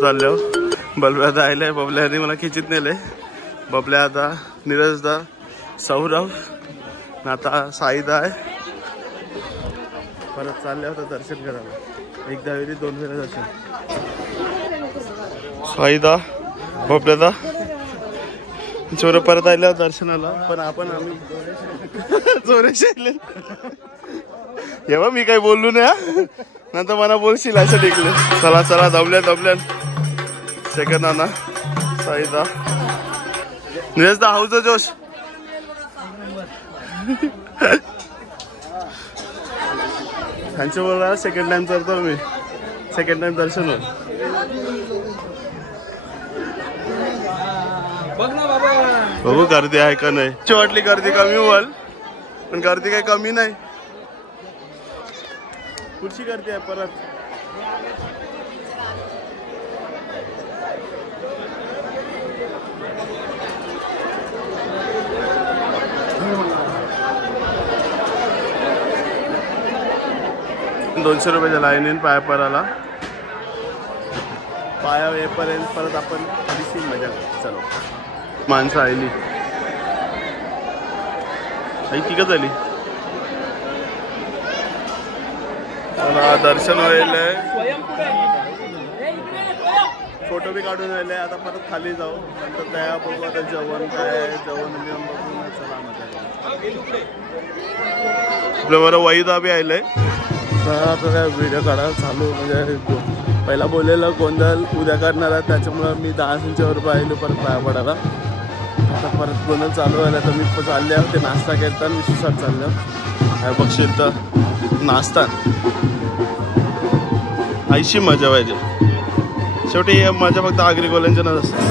चाललो बबल्या आता आयलाय. बबल्याने मला खिचीत नेले. बबल्या आता नीरजदा, सौरभ, आता साईदा आहे. परत चालले होतं दर्शन करायला. एकदा वेळी 2 वेळा दर्शन. साईदा, बबल्यादा चोर परत आल्या दर्शनाला. पण आम्ही चोरेशे एव्हा मी काही बोललो नाही. नंतर मला बोलशील असं टिकले. चला चला दबल्या सेकंड आना साईदा नीरजदा हाऊस जोश. त्यांच्या बरोबर सेकंड टाइम करतो मी. सेकंड टाइम दर्शन होईल. बघू गर्दी आहे का नाही. वाटली गर्दी कमी होईल पण गर्दी काही कमी नाही. कुठची गर्दी आहे परत. ₹200 लाईन पाया पराला. पाया येईपर्यंत परत आपण थोडीशी मजा चलो. माणसं आली आई तिकच झाली. दर्शन व्हायला. फोटो बी काढून राहिले. आता परत खाली जाऊ. नंतर त्या बघू आता जेवण काय जेवण बघू. चला मजा. आपल्या बरोबर वैदा बी आयलंय. आता काय व्हिडिओ काढायला चालू. म्हणजे पहिला बोललेलं गोंधळ उद्या करणार आहे. त्याच्यामुळं मी 10 वर पाहिलो परत पाया पडायला. आता परत गोंधळ चालू व्हायला. तर मी चालले ते नाश्ता केला. मी सुसाट चाललं काय बघशील तर नाश्ता. आईशी मजा पाहिजे. शेवटी मजा फक्त आगरी गोल्यांच्या असते.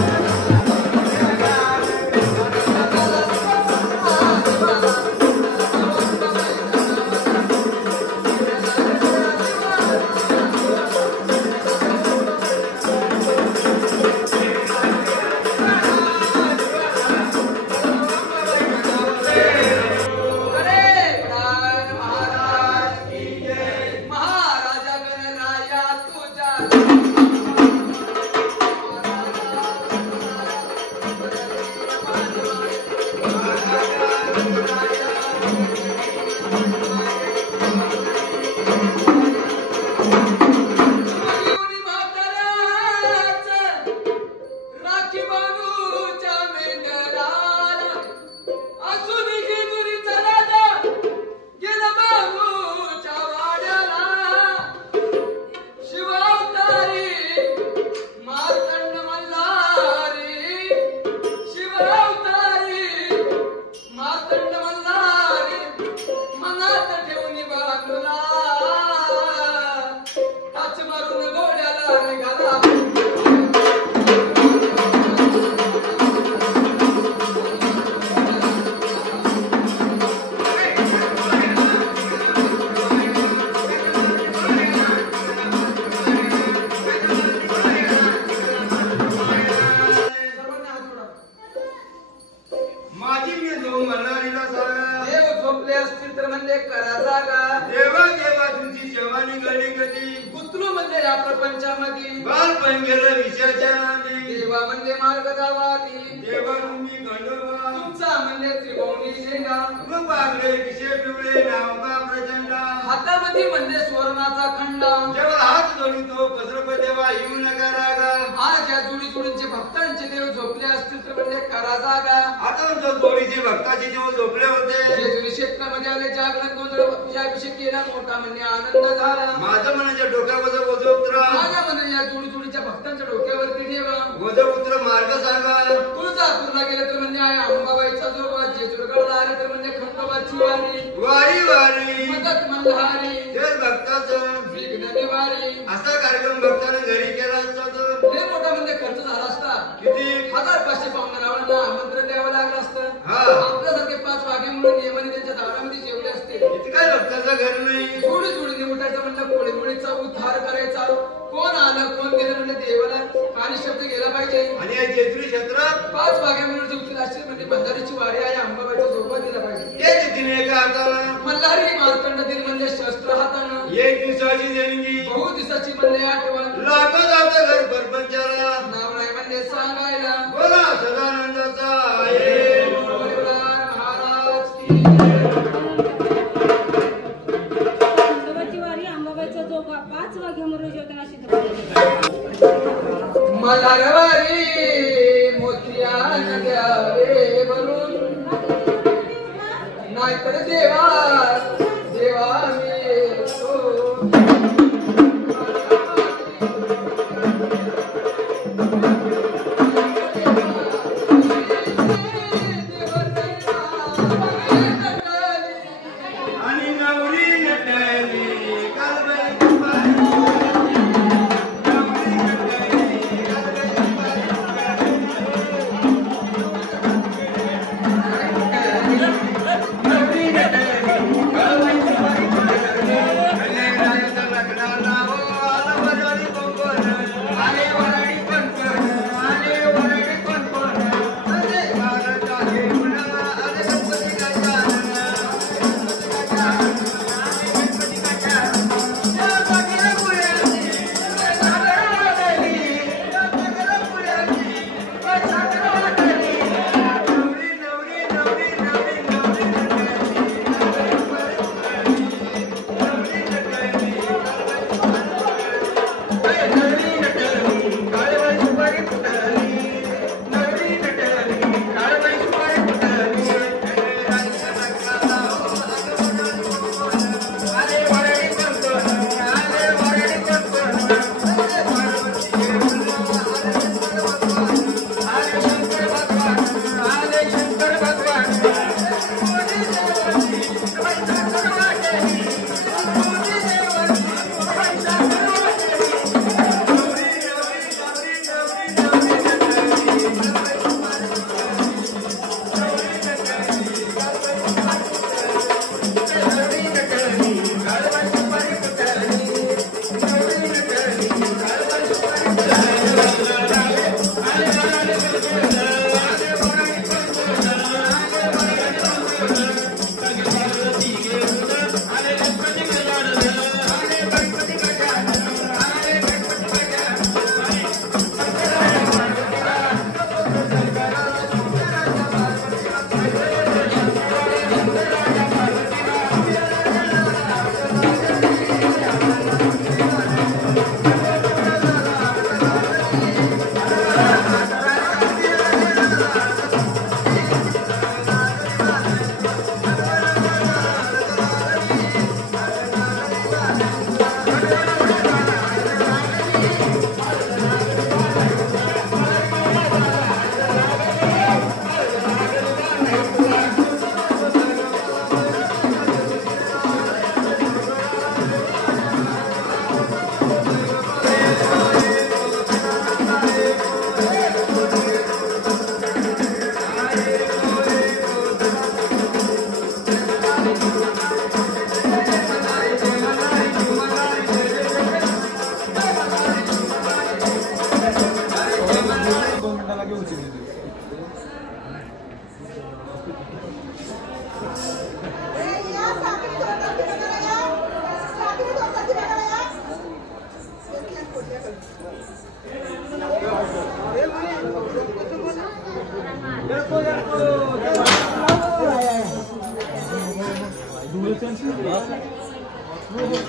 हातामध्ये म्हणजे स्वर्णाचा खंड. जेव्हा हात जोडी तो कसरत देवा येऊ नका रागा. आज या जोडी जोडीचे भक्तांचे देव झोपले असतील तर म्हणजे करा जागा. आता जो जोडीचे भक्ताचे जेव्हा झोपले होते. जेजुरी क्षेत्रामध्ये आले जागरण गोंधळ पूजाभिषेक केला. मोठा म्हणजे आनंद झाला. माझ्या मनाच्या डोक्यावर वजोपुत्र. माझ्या म्हणजे या जोडी जोडीच्या भक्तांच्या डोक्यावरती ठेवा. वजोपुत्र मार्ग सांगा. तुळजापूरला गेले तर म्हणजे आहे अंबाबाईचा जोग. जेजुरगडला आले तर म्हणजे खंडोबाची वारी. वारी वारी मदत मल्हारी. तेच भक्ताचं विघ्न निवारी. असा कार्यक्रम भक्ताने घरी केला असता तर लय मोठा म्हणजे खर्च झाला असता. किती 1500 पाहुण्यांना आमंत्रण द्यावं लागलं असतं. हा आपल्यासारखे 5 वाघे म्हणून नियमाने त्यांच्या दारामध्ये जेवले असते. इथे काय भक्ताचं घर नाही. जोडी जोडीने उठायचं म्हणलं. कोळी मुळीचा उद्धार करायचा. कोण आलं कोण गेलं म्हणजे देवाला आणि शब्द गेला पाहिजे. आणि या जेजुरी क्षेत्रात 5 वाघ्या म्हणून जिंकतील अशी म्हणजे बंधारीची वारी आहे. अंबाबाईचा झोपा दिला पाहिजे. एक तिने एका हाताला मल्हारी मार्कंड दिन म्हणजे शस्त्र हातानं. एक दिवसाची देणगी बहु दिवसाची म्हणले आठवण. लागत आता घर परपंचाला.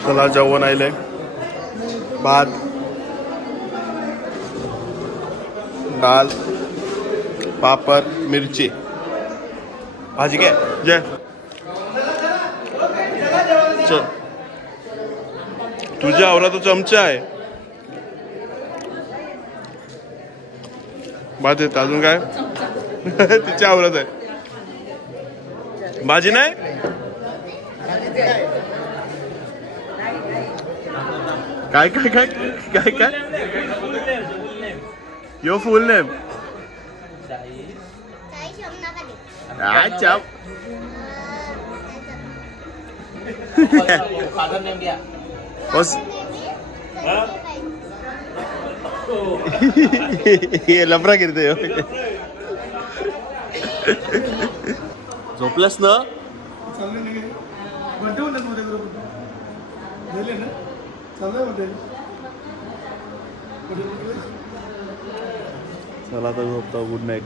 चला जेवण आले भात डाल पापड मिरची भाजी काय जय चल तुझ्या आवराचा चमचा आहे भात येत अजून काय तिच्या आवरत आहे भाजी नाही काय काय काय काय काय यो फुल नेम अच्छा लफरा गिरते झोपलास ना चला तर झोपतो गुड नाईट